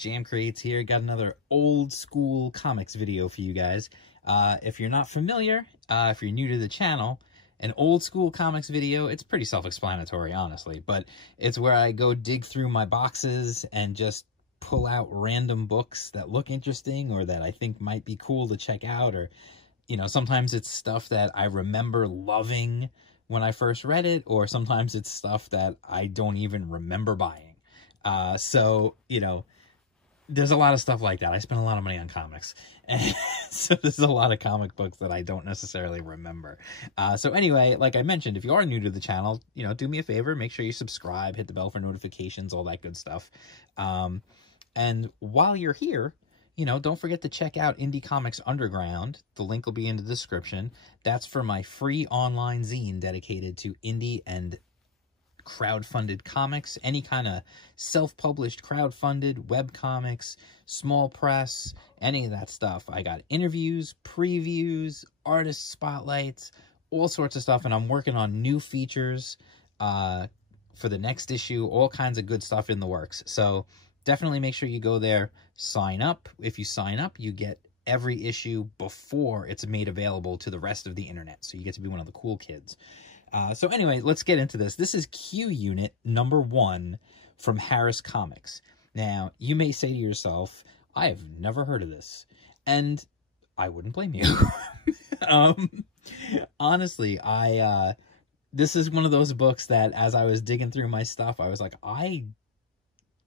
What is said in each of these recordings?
Jam Crates here. Got another old school comics video for you guys. If you're not familiar, if you're new to the channel, an old school comics video, it's pretty self-explanatory, honestly, but it's where I go dig through my boxes and just pull out random books that look interesting or that I think might be cool to check out, or, you know, sometimes it's stuff that I remember loving when I first read it, or sometimes it's stuff that I don't even remember buying. So, you know, there's a lot of stuff like that. I spend a lot of money on comics, and so there's a lot of comic books that I don't necessarily remember. So anyway, like I mentioned, if you are new to the channel, you know, do me a favor, make sure you subscribe, hit the bell for notifications, all that good stuff. And while you're here, you know, don't forget to check out Indie Comix Underground. The link will be in the description. That's for my free online zine dedicated to indie and crowdfunded comics, any kind of self-published crowdfunded web comics, small press, any of that stuff. I got interviews, previews, artist spotlights, all sorts of stuff, and I'm working on new features for the next issue, all kinds of good stuff in the works. So definitely make sure you go there, sign up. If you sign up, you get every issue before it's made available to the rest of the internet, so you get to be one of the cool kids. So anyway, let's get into this. This is Q Unit #1 from Harris Comics. Now, you may say to yourself, I have never heard of this. And I wouldn't blame you. Honestly, this is one of those books that as I was digging through my stuff, I was like, I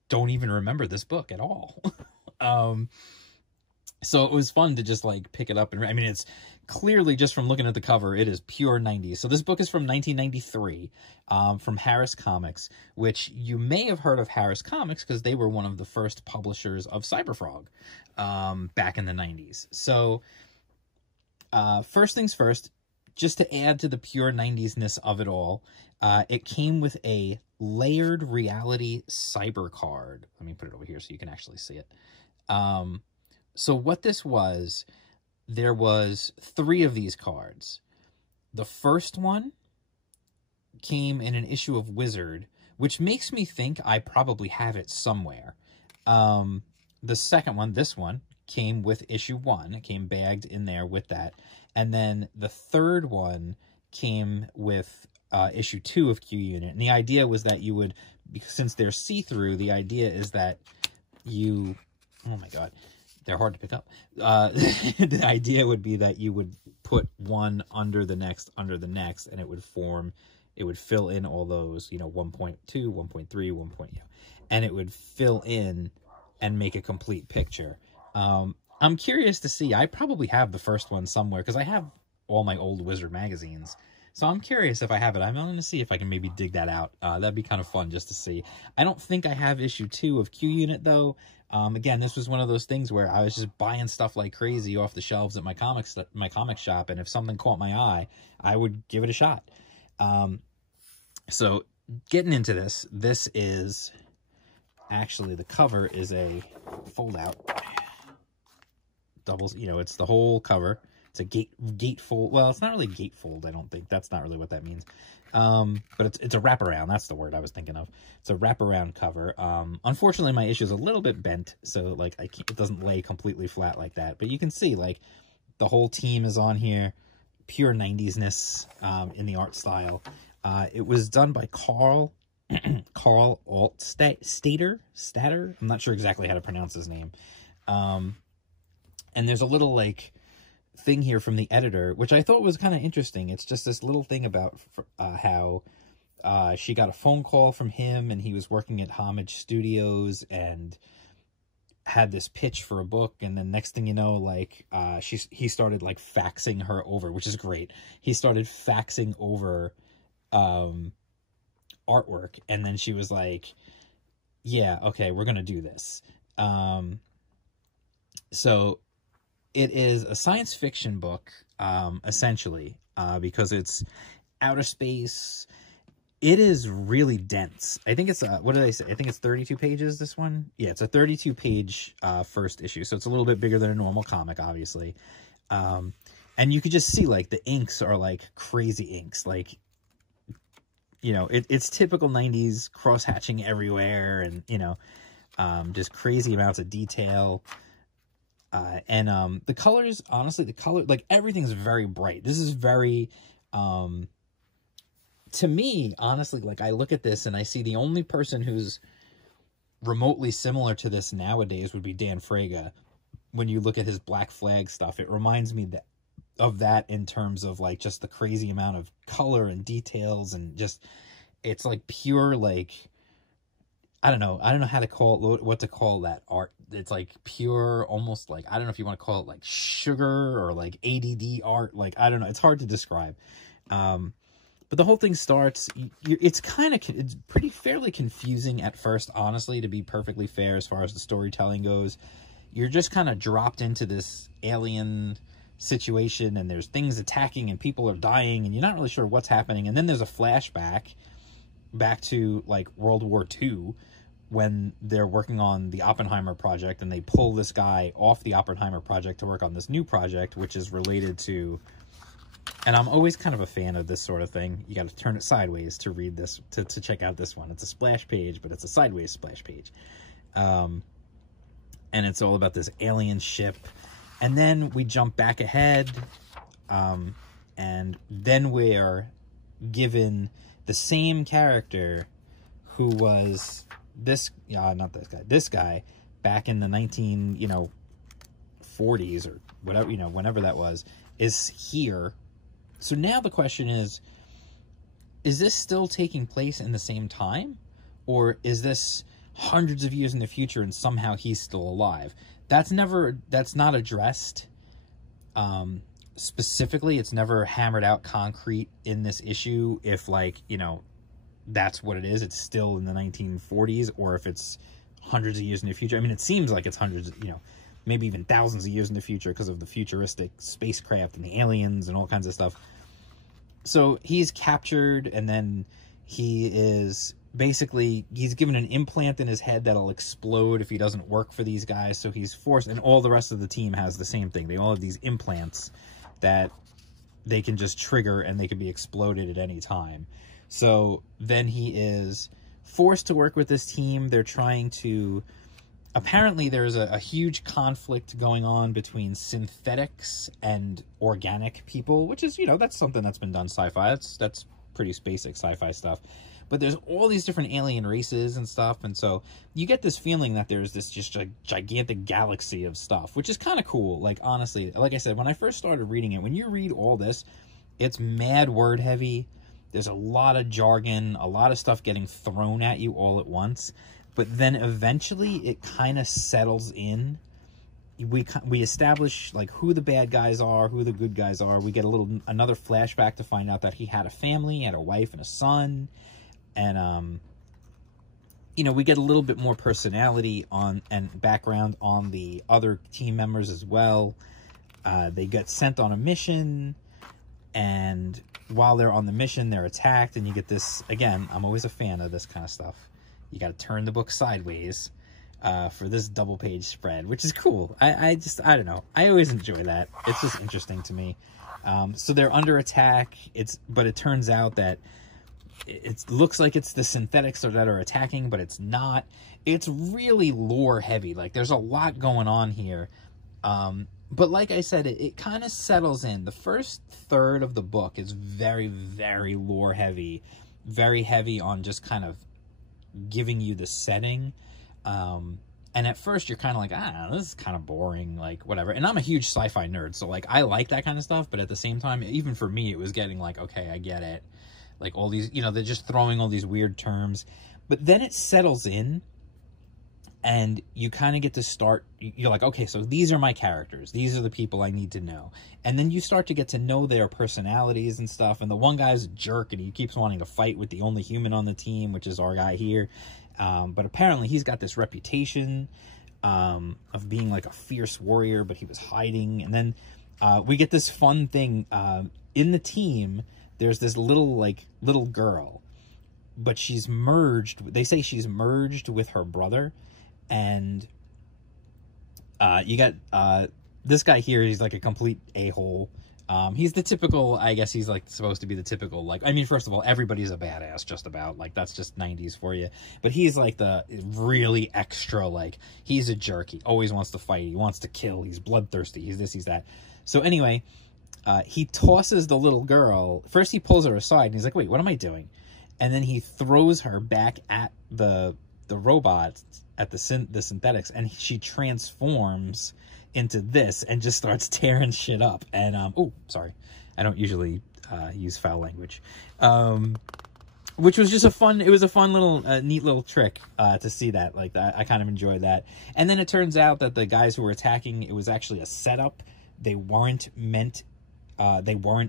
don't even remember this book at all. So it was fun to just like pick it up. And I mean, it's clearly, just from looking at the cover, it is pure 90s. So this book is from 1993, from Harris Comics, which you may have heard of Harris Comics because they were one of the first publishers of Cyberfrog back in the 90s. So first things first, just to add to the pure 90s-ness of it all, it came with a layered reality cyber card. Let me put it over here so you can actually see it. So what this was, there was 3 of these cards. The first one came in an issue of Wizard, which makes me think I probably have it somewhere. The second one, this one, came with issue 1. It came bagged in there with that. And then the third one came with issue 2 of Q Unit. And the idea was that you would, because since they're see-through, the idea is that you, oh my God, they're hard to pick up. The idea would be that you would put one under the next, and it would form, it would fill in all those, you know, 1.2, 1.3, 1. And it would fill in and make a complete picture. I'm curious to see. I probably have the first one somewhere because I have all my old Wizard magazines. So I'm curious if I have it. I'm going to see if I can maybe dig that out. That'd be kind of fun just to see. I don't think I have issue 2 of Q Unit, though. Again, this was one of those things where I was just buying stuff like crazy off the shelves at my comic shop, and if something caught my eye, I would give it a shot. So getting into this, this is actually, the cover is a fold-out. Doubles, you know, it's the whole cover. It's a gatefold. Well, it's not really gatefold, I don't think. That's not really what that means. But it's a wraparound. That's the word I was thinking of. It's a wraparound cover. Unfortunately, my issue is a little bit bent, so like it doesn't lay completely flat like that. But you can see like the whole team is on here. Pure 90s-ness in the art style. It was done by Carl Stater. I'm not sure exactly how to pronounce his name. And there's a little like thing here from the editor, which I thought was kind of interesting. It's just this little thing about how she got a phone call from him, and he was working at Homage Studios and had this pitch for a book, and then next thing you know, like he started like faxing her over, which is great. He started faxing over artwork, and then she was like, yeah, okay, we're gonna do this. So it is a science fiction book, essentially, because it's outer space. It is really dense. I think it's, what did I say? I think it's 32 pages, this one. Yeah, it's a 32-page first issue, so it's a little bit bigger than a normal comic, obviously. And you could just see, like, the inks are, like, crazy inks. Like, you know, it's typical 90s cross-hatching everywhere, and, you know, Just crazy amounts of detail. And the colors, honestly, like, everything's very bright. This is very, to me, honestly, like, I look at this and I see the only person who's remotely similar to this nowadays would be Dan Fraga. When you look at his Black Flag stuff, it reminds me of that in terms of, like, just the crazy amount of color and details, and just, it's like pure, like, I don't know how to call it, what to call that art. It's like pure, almost like, I don't know if you want to call it like sugar or like ADD art. Like, I don't know. It's hard to describe. But the whole thing starts, it's pretty fairly confusing at first, honestly, to be perfectly fair as far as the storytelling goes. You're just kind of dropped into this alien situation, and there's things attacking and people are dying, and you're not really sure what's happening. And then there's a flashback back to, like, World War II, when they're working on the Oppenheimer project, and they pull this guy off the Oppenheimer project to work on this new project, which is related to, and I'm always kind of a fan of this sort of thing. You got to turn it sideways to read this, to check out this one. It's a splash page, but it's a sideways splash page. And it's all about this alien ship. And then we jump back ahead, and then we're given the same character who was this guy back in the 40s or whatever, whenever that was, is here. So now the question is this still taking place in the same time, or is this hundreds of years in the future and somehow he's still alive? That's not addressed specifically. It's never hammered out concrete in this issue if, like, that's what it is. It's still in the 1940s, or if it's hundreds of years in the future. I mean, it seems like it's hundreds, maybe even thousands of years in the future because of the futuristic spacecraft and the aliens and all kinds of stuff. So he's captured, and then he's given an implant in his head that'll explode if he doesn't work for these guys. So he's forced, and all the rest of the team has the same thing. They all have these implants that they can just trigger, and they can be exploded at any time. So then he is forced to work with this team. They're trying to, apparently there's a huge conflict going on between synthetics and organic people, which is, that's something that's been done sci-fi. That's pretty basic sci-fi stuff. But there's all these different alien races and stuff, and so you get this feeling that there's this just a gigantic galaxy of stuff, which is kind of cool. Like, honestly, like I said, when I first started reading it, when you read all this, it's mad word heavy. There's a lot of jargon, a lot of stuff getting thrown at you all at once. But then eventually it kind of settles in. We establish, like, who the bad guys are, who the good guys are. We get another flashback to find out that he had a family, had a wife and a son. And, we get a little bit more personality and background on the other team members as well. They get sent on a mission, and while they're on the mission, they're attacked, and you get this, again, I'm always a fan of this kind of stuff. You got to turn the book sideways for this double-page spread, which is cool. I don't know. I always enjoy that. It's just interesting to me. So they're under attack, but it turns out that it looks like it's the synthetics that are attacking, but it's not. It's really lore heavy. Like, there's a lot going on here. But like I said, it kind of settles in. The first third of the book is very, very lore heavy. Very heavy on just kind of giving you the setting. And at first you're kind of like, this is kind of boring, like, whatever. And I'm a huge sci-fi nerd, so, like, I like that kind of stuff. But at the same time, even for me, it was getting like, okay, I get it. Like, all these, they're just throwing all these weird terms. But then it settles in, and you kind of get to start, you're like, okay, so these are my characters. These are the people I need to know. And then you start to get to know their personalities and stuff. And the one guy's a jerk, and he keeps wanting to fight with the only human on the team, which is our guy here. But apparently he's got this reputation of being like a fierce warrior, but he was hiding. And then we get this fun thing. In the team, there's this little girl, but she's merged. They say she's merged with her brother. And you got this guy here. He's like a complete a-hole. He's the typical, I guess he's like supposed to be the typical, like, I mean, first of all, everybody's a badass just about, like, that's just 90s for you. But he's like the really extra, like, he's a jerk. He always wants to fight. He wants to kill. He's bloodthirsty. He's this, he's that. So anyway, he tosses the little girl. First he pulls her aside and he's like, wait, what am I doing? And then he throws her back at the robots, at the synthetics, and she transforms into this and just starts tearing shit up. And oh, sorry, I don't usually use foul language, which was just a fun little neat little trick to see that. Like, that I kind of enjoyed that. And then it turns out that the guys who were attacking, it was actually a setup. They weren't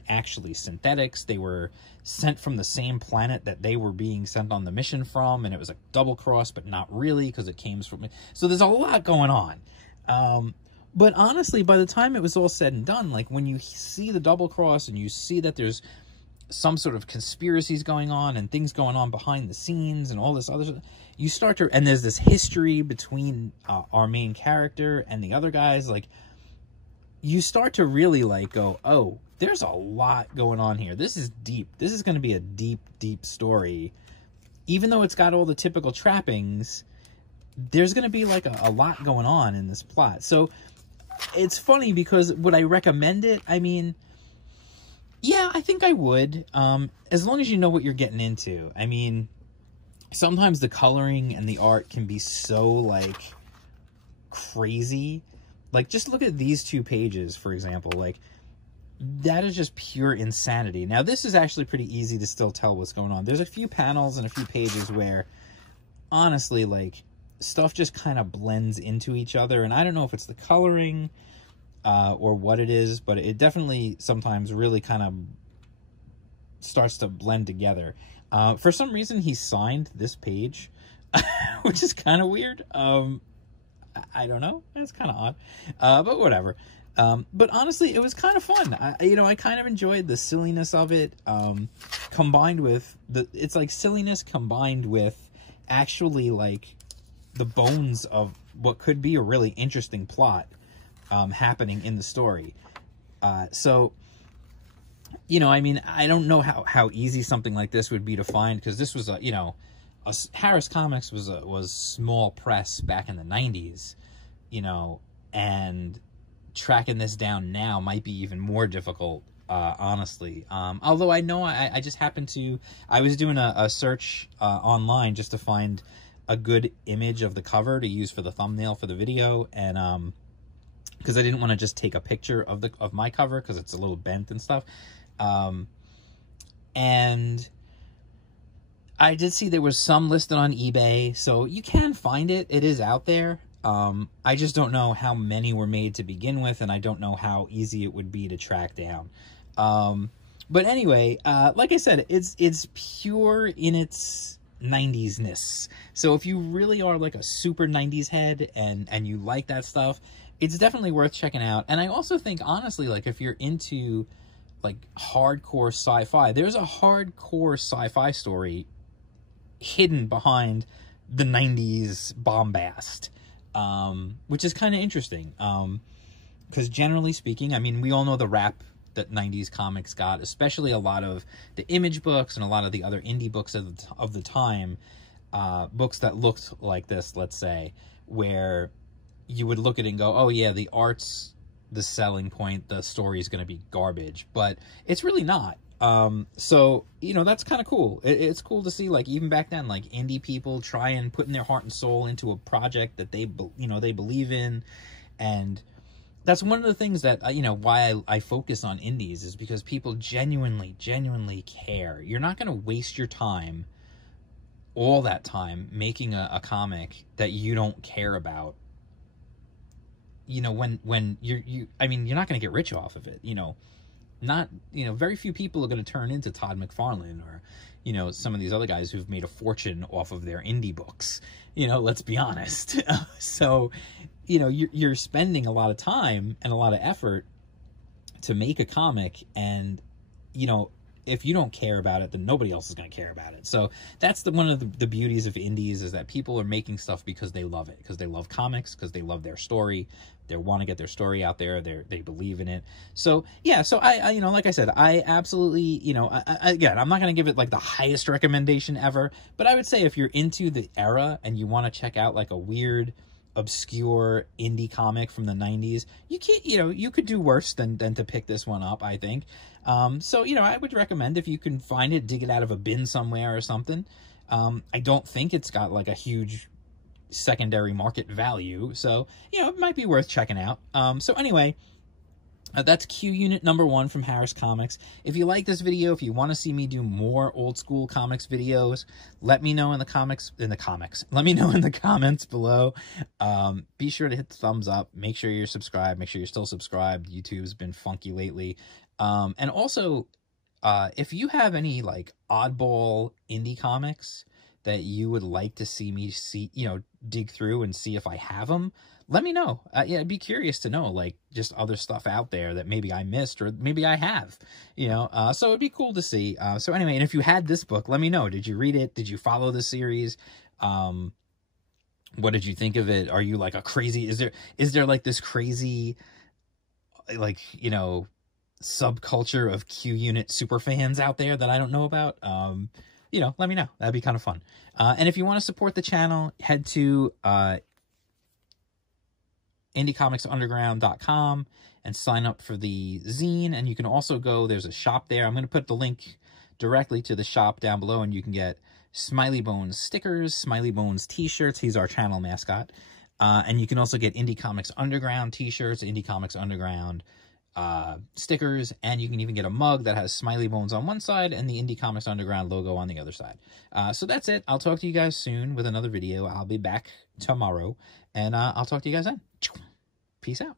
actually synthetics. They were sent from the same planet that they were being sent on the mission from, and it was a double cross, but not really, because it came from... So there's a lot going on. But honestly, by the time it was all said and done, like, when you see the double cross and you see that there's some sort of conspiracies going on and things going on behind the scenes and all this other stuff, you start to... And there's this history between our main character and the other guys, like, you start to really, like, go, oh, there's a lot going on here. This is deep. This is going to be a deep, deep story. Even though it's got all the typical trappings, there's going to be, like, a lot going on in this plot. So it's funny because would I recommend it? I mean, yeah, I think I would, as long as you know what you're getting into. I mean, sometimes the coloring and the art can be so, like, crazy. Like, just look at these 2 pages, for example. Like, that is just pure insanity. Now, this is actually pretty easy to still tell what's going on. There's a few panels and a few pages where, honestly, like, stuff just kind of blends into each other. And I don't know if it's the coloring or what it is, but it definitely sometimes really kind of starts to blend together. For some reason, he signed this page, which is kind of weird. I don't know. It's kind of odd, but whatever. But honestly, it was kind of fun. I kind of enjoyed the silliness of it, combined with it's like silliness combined with actually, like, the bones of what could be a really interesting plot, happening in the story. So, I mean, I don't know how easy something like this would be to find, because this was Harris Comics was small press back in the 90s, and tracking this down now might be even more difficult, honestly. Although I know I just happened to... I was doing a search online just to find a good image of the cover to use for the thumbnail for the video, and because I didn't want to just take a picture of my cover, because it's a little bent and stuff. And I did see there was some listed on eBay, so you can find it. It is out there. I just don't know how many were made to begin with, and I don't know how easy it would be to track down. But anyway, like I said, it's pure in its 90s-ness. So if you really are like a super 90s head and you like that stuff, it's definitely worth checking out. And I also think, honestly, like, if you're into, like, hardcore sci-fi, there's a hardcore sci-fi story hidden behind the 90s bombast, which is kind of interesting, because generally speaking, I mean, we all know the rap that 90s comics got, especially a lot of the Image books and a lot of the other indie books of the time, books that looked like this, let's say, where you would look at it and go, oh yeah, the art's the selling point, the story is going to be garbage, but it's really not. So, that's kind of cool. It's cool to see, like, even back then, like, indie people try and putting their heart and soul into a project that they believe in. And that's one of the things that, why I focus on indies, is because people genuinely care. You're not going to waste your time, all that time, making a comic that you don't care about. When I mean, you're not going to get rich off of it, very few people are going to turn into Todd McFarlane or, some of these other guys who've made a fortune off of their indie books, let's be honest. So, you're spending a lot of time and a lot of effort to make a comic, and, if you don't care about it, then nobody else is going to care about it. So that's one of the beauties of indies, is that people are making stuff because they love it, because they love comics, because they love their story. They want to get their story out there. They believe in it. So yeah, so I you know, like I said, I absolutely, you know, again, I'm not going to give it like the highest recommendation ever, but I would say if you're into the era and you want to check out like a weird, obscure indie comic from the 90s, you can't, you know, you could do worse than to pick this one up, I think. So, you know, I would recommend, if you can find it, dig it out of a bin somewhere or something. I don't think it's got like a huge secondary market value, so, you know, it might be worth checking out. So anyway, that's Q Unit number 1 from Harris Comics. If you like this video, if you want to see me do more old school comics videos, let me know in the let me know in the comments below. Be sure to hit the thumbs up. Make sure you're subscribed. Make sure you're still subscribed. YouTube's been funky lately. And also, if you have any like oddball indie comics that you would like to see me dig through and see if I have them, let me know. Yeah, I'd be curious to know, like, just other stuff out there that maybe I missed, or maybe I have, you know. So it'd be cool to see. So anyway, and if you had this book, let me know. Did you read it? Did you follow the series? What did you think of it? Are you like a crazy, is there like this crazy, like, you know, subculture of Q Unit super fans out there that I don't know about? You know, let me know. That'd be kind of fun. And if you want to support the channel, head to IndieComicsUnderground.com and sign up for the zine. And you can also go, there's a shop there. I'm going to put the link directly to the shop down below, and you can get Smiley Bones stickers, Smiley Bones t-shirts. He's our channel mascot. And you can also get Indie Comics Underground t-shirts, Indie Comics Underground stickers, and you can even get a mug that has Smiley Bones on one side and the Indie Comics Underground logo on the other side. So that's it. I'll talk to you guys soon with another video. I'll be back tomorrow, and I'll talk to you guys then. Peace out.